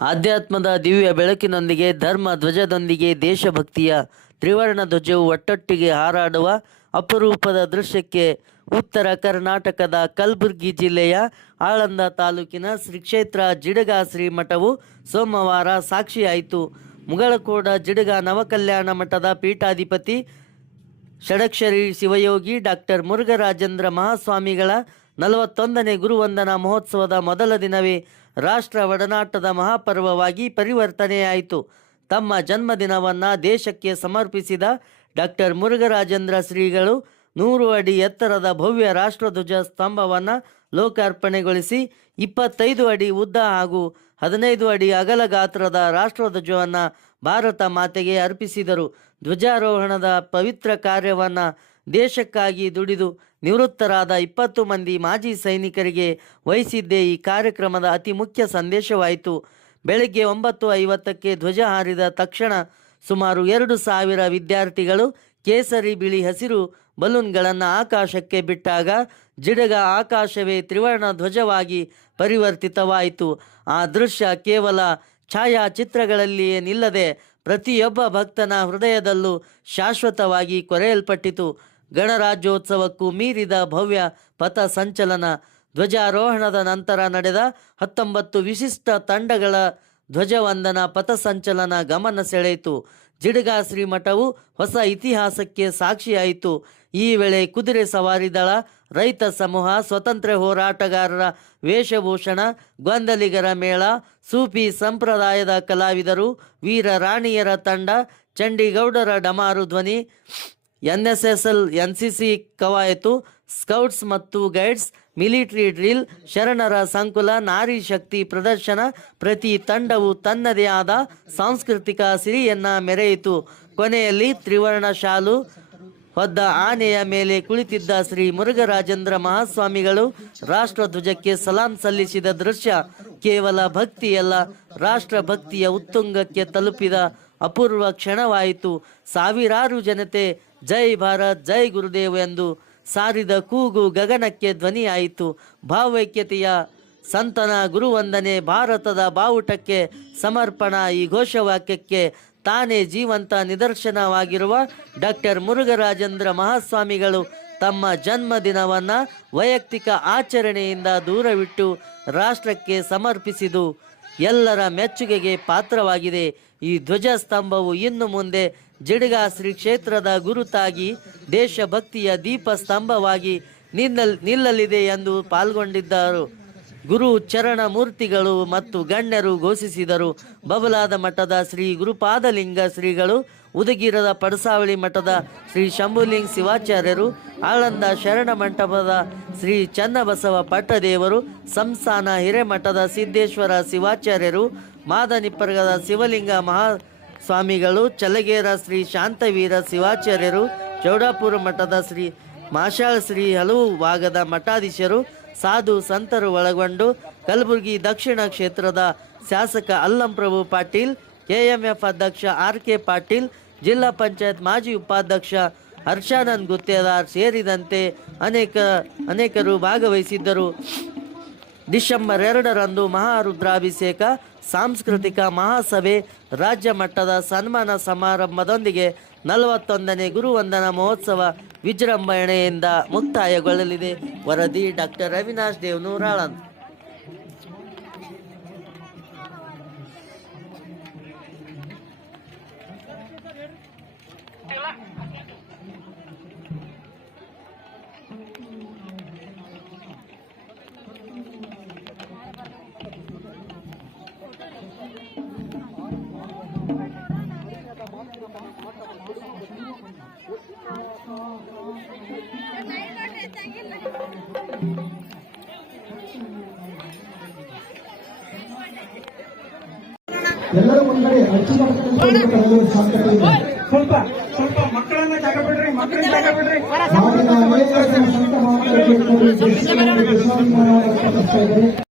ಆಧ್ಯಾತ್ಮದ ದಿವ್ಯ ಬೆಳಕಿನೊಂದಿಗೆ ಧರ್ಮ ಧ್ವಜದೊಂದಿಗೆ ದೇಶಭಕ್ತಿಯ ತ್ರಿವರ್ಣ ಧ್ವಜವು ಒಟ್ಟೊಟ್ಟಿಗೆ ಹಾರಾಡುವ ಅಪರೂಪದ ದೃಶ್ಯಕ್ಕೆ ಉತ್ತರ ಕರ್ನಾಟಕದ ಕಲಬುರಗಿ ಜಿಲ್ಲೆಯ ಆಳಂದ ತಾಲೂಕಿನ ಶ್ರೀ ಕ್ಷೇತ್ರ ಜಿಡಗ ಶ್ರೀ ಮಠವು ಸೋಮವಾರ ಸಾಕ್ಷಿಯಾಯಿತು. ಮುಗಳಕೋಡ ಜಿಡಗ ನವಕಲ್ಯಾಣ ಮಠದ ಪೀಠಾಧಿಪತಿ ಷಡಕ್ಷರಿ ಶಿವಯೋಗಿ ಡಾಕ್ಟರ್ ಮುರುಘರಾಜೇಂದ್ರ ಮಹಾಸ್ವಾಮಿಗಳ 41ನೇ ಗುರುವಂದನಾ ಮಹೋತ್ಸವದ ಮೊದಲ ದಿನವೇ ರಾಷ್ಟ್ರ ಒಡನಾಟದ ಮಹಾಪರ್ವವಾಗಿ ಪರಿವರ್ತನೆಯಾಯಿತು. ತಮ್ಮ ಜನ್ಮದಿನವನ್ನು ದೇಶಕ್ಕೆ ಸಮರ್ಪಿಸಿದ ಡಾಕ್ಟರ್ ಮುರುಘರಾಜೇಂದ್ರ ಶ್ರೀಗಳು 100 ಅಡಿ ಎತ್ತರದ ಭವ್ಯ ರಾಷ್ಟ್ರಧ್ವಜ ಸ್ತಂಭವನ್ನು ಲೋಕಾರ್ಪಣೆಗೊಳಿಸಿ 25 ಅಡಿ ಉದ್ದ ಹಾಗೂ 15 ಅಡಿ ಅಗಲ ಗಾತ್ರದ ರಾಷ್ಟ್ರಧ್ವಜವನ್ನು ಭಾರತ ಮಾತೆಗೆ ಅರ್ಪಿಸಿದರು. ಧ್ವಜಾರೋಹಣದ ಪವಿತ್ರ ಕಾರ್ಯವನ್ನು ದೇಶಕ್ಕಾಗಿ ದುಡಿದು ನಿವೃತ್ತರಾದ 20 ಮಂದಿ ಮಾಜಿ ಸೈನಿಕರಿಗೆ ವಹಿಸಿದ್ದೇ ಈ ಕಾರ್ಯಕ್ರಮದ ಅತಿ ಮುಖ್ಯ ಸಂದೇಶವಾಯಿತು. ಬೆಳಗ್ಗೆ 9:50ಕ್ಕೆ ಧ್ವಜ ಹಾರಿದ ತಕ್ಷಣ ಸುಮಾರು 2,000 ವಿದ್ಯಾರ್ಥಿಗಳು ಕೇಸರಿ ಬಿಳಿ ಹಸಿರು ಬಲೂನ್ಗಳನ್ನು ಆಕಾಶಕ್ಕೆ ಬಿಟ್ಟಾಗ ಜಿಡಗ ಆಕಾಶವೇ ತ್ರಿವರ್ಣ ಧ್ವಜವಾಗಿ ಪರಿವರ್ತಿತವಾಯಿತು. ಆ ದೃಶ್ಯ ಕೇವಲ ಛಾಯಾಚಿತ್ರಗಳಲ್ಲಿಯೇ ನಿಲ್ಲದೆ ಪ್ರತಿಯೊಬ್ಬ ಭಕ್ತನ ಹೃದಯದಲ್ಲೂ ಶಾಶ್ವತವಾಗಿ ಕೊರೆಯಲ್ಪಟ್ಟಿತು. ಗಣರಾಜ್ಯೋತ್ಸವಕ್ಕೂ ಮೀರಿದ ಭವ್ಯ ಪಥ ಸಂಚಲನ. ಧ್ವಜಾರೋಹಣದ ನಂತರ ನಡೆದ 19 ವಿಶಿಷ್ಟ ತಂಡಗಳ ಧ್ವಜವಂದನಾ ಪಥಸಂಚಲನ ಗಮನ ಸೆಳೆಯಿತು. ಜಿಡಗ ಶ್ರೀಮಠವು ಹೊಸ ಇತಿಹಾಸಕ್ಕೆ ಸಾಕ್ಷಿಯಾಯಿತು. ಈ ವೇಳೆ ಕುದುರೆ ಸವಾರಿ ದಳ, ರೈತ ಸಮೂಹ, ಸ್ವತಂತ್ರ ಹೋರಾಟಗಾರರ ವೇಷಭೂಷಣ, ಗೊಂದಲಿಗರ ಮೇಳ, ಸೂಫಿ ಸಂಪ್ರದಾಯದ ಕಲಾವಿದರು, ವೀರ ರಾಣಿಯರ ತಂಡ, ಚಂಡೀಗೌಡರ ಡಮಾರು ಧ್ವನಿ, NSSL NCC ಕವಾಯತು, ಸ್ಕೌಟ್ಸ್ ಮತ್ತು ಗೈಡ್ಸ್, ಮಿಲಿಟರಿ ಡ್ರಿಲ್, ಶರಣರ ಸಂಕುಲ, ನಾರಿ ಶಕ್ತಿ ಪ್ರದರ್ಶನ. ಪ್ರತಿ ತಂಡವು ತನ್ನದೇ ಆದ ಸಾಂಸ್ಕೃತಿಕ ಸಿರಿಯನ್ನು ಮೆರೆಯಿತು. ಕೊನೆಯಲ್ಲಿ ತ್ರಿವರ್ಣ ಶಾಲು ಹೊದ್ದ ಆನೆಯ ಮೇಲೆ ಕುಳಿತಿದ್ದ ಶ್ರೀ ಮುರುಘರಾಜೇಂದ್ರ ಮಹಾಸ್ವಾಮಿಗಳು ರಾಷ್ಟ್ರಧ್ವಜಕ್ಕೆ ಸಲಾಂ ಸಲ್ಲಿಸಿದ ದೃಶ್ಯ ಕೇವಲ ಭಕ್ತಿಯಲ್ಲ, ರಾಷ್ಟ್ರಭಕ್ತಿಯ ಉತ್ತುಂಗಕ್ಕೆ ತಲುಪಿದ ಅಪೂರ್ವ ಕ್ಷಣವಾಯಿತು. ಸಾವಿರಾರು ಜನತೆ ಜೈ ಭಾರತ್ ಜೈ ಗುರುದೇವ್ ಎಂದು ಸಾರಿದ ಕೂಗು ಗಗನಕ್ಕೆ ಧ್ವನಿಯಾಯಿತು. ಭಾವೈಕ್ಯತೆಯ ಸಂತನ ಗುರುವಂದನೆ, ಭಾರತದ ಬಾವುಟಕ್ಕೆ ಸಮರ್ಪಣಾ ಈ ಘೋಷವಾಕ್ಯಕ್ಕೆ ತಾನೇ ಜೀವಂತ ನಿದರ್ಶನವಾಗಿರುವ ಡಾಕ್ಟರ್ ಮುರುಘರಾಜೇಂದ್ರ ಮಹಾಸ್ವಾಮಿಗಳು ತಮ್ಮ ಜನ್ಮದಿನವನ್ನು ವೈಯಕ್ತಿಕ ಆಚರಣೆಯಿಂದ ದೂರವಿಟ್ಟು ರಾಷ್ಟ್ರಕ್ಕೆ ಸಮರ್ಪಿಸಿದು ಎಲ್ಲರ ಮೆಚ್ಚುಗೆಗೆ ಪಾತ್ರವಾಗಿದೆ. ಈ ಧ್ವಜಸ್ತಂಭವು ಇನ್ನು ಮುಂದೆ ಜಿಡಗ ಶ್ರೀ ಕ್ಷೇತ್ರದ ಗುರುತಾಗಿ ದೇಶಭಕ್ತಿಯ ದೀಪ ಸ್ತಂಭವಾಗಿ ನಿಲ್ಲಲಿದೆ ಎಂದು ಪಾಲ್ಗೊಂಡಿದ್ದರು. ಗುರು ಚರಣ ಮೂರ್ತಿಗಳು ಮತ್ತು ಗಣ್ಯರು ಘೋಷಿಸಿದರು. ಬಬಲಾದ ಮಠದ ಶ್ರೀ ಗುರುಪಾದಲಿಂಗ ಶ್ರೀಗಳು, ಉದಗಿರದ ಪಡಸಾವಳಿ ಮಠದ ಶ್ರೀ ಶಂಭುಲಿಂಗ ಶಿವಾಚಾರ್ಯರು, ಆಳಂದ ಶರಣ ಮಂಟಪದ ಶ್ರೀ ಚನ್ನಬಸವ ಪಟ್ಟದೇವರು, ಸಂಸ್ಥಾನ ಹಿರೇಮಠದ ಸಿದ್ದೇಶ್ವರ ಶಿವಾಚಾರ್ಯರು, ಮಾದನಿಪ್ಪರ್ಗದ ಶಿವಲಿಂಗ ಮಹಾಸ್ವಾಮಿಗಳು, ಚಲಗೇರ ಶ್ರೀ ಶಾಂತವೀರ ಶಿವಾಚಾರ್ಯರು, ಚೌಡಾಪುರ ಮಠದ ಶ್ರೀ ಮಾಶಾಳ ಶ್ರೀ ಹಲವು ಭಾಗದ ಮಠಾಧೀಶರು, ಸಾಧು ಸಂತರು ಒಳಗೊಂಡು ಕಲಬುರಗಿ ದಕ್ಷಿಣ ಕ್ಷೇತ್ರದ ಶಾಸಕ ಅಲ್ಲಂಪ್ರಭು ಪಾಟೀಲ್, KMF ಅಧ್ಯಕ್ಷ RK ಪಾಟೀಲ್, ಜಿಲ್ಲಾ ಪಂಚಾಯತ್ ಮಾಜಿ ಉಪಾಧ್ಯಕ್ಷ ಹರ್ಷಾನಂದ್ ಗುತ್ತೇದಾರ್ ಸೇರಿದಂತೆ ಅನೇಕರು ಭಾಗವಹಿಸಿದ್ದರು. ಡಿಸೆಂಬರ್ 2ರಂದು ಮಹಾರುದ್ರಾಭಿಷೇಕ, ಸಾಂಸ್ಕೃತಿಕ ಮಹಾಸಭೆ, ರಾಜ್ಯ ಮಟ್ಟದ ಸನ್ಮಾನ ಸಮಾರಂಭದೊಂದಿಗೆ 41ನೇ ಗುರುವಂದನಾ ಮಹೋತ್ಸವ ವಿಜೃಂಭಣೆಯಿಂದ ಮುಕ್ತಾಯಗೊಳ್ಳಲಿದೆ. ವರದಿ ಡಾಕ್ಟರ್ ಅವಿನಾಶ್ ದೇವನೂರ, ಆಳಂದ. ಎಲ್ಲರೂ ಒಂದೆಡೆ ಅಚ್ಚು ಸ್ವಲ್ಪ ಮಕ್ಕಳನ್ನ ಜಾಗ ಬಿಡ್ರಿ, ಮಕ್ಕಳನ್ನ ಜಾಗ ಬಿಡ್ರಿ.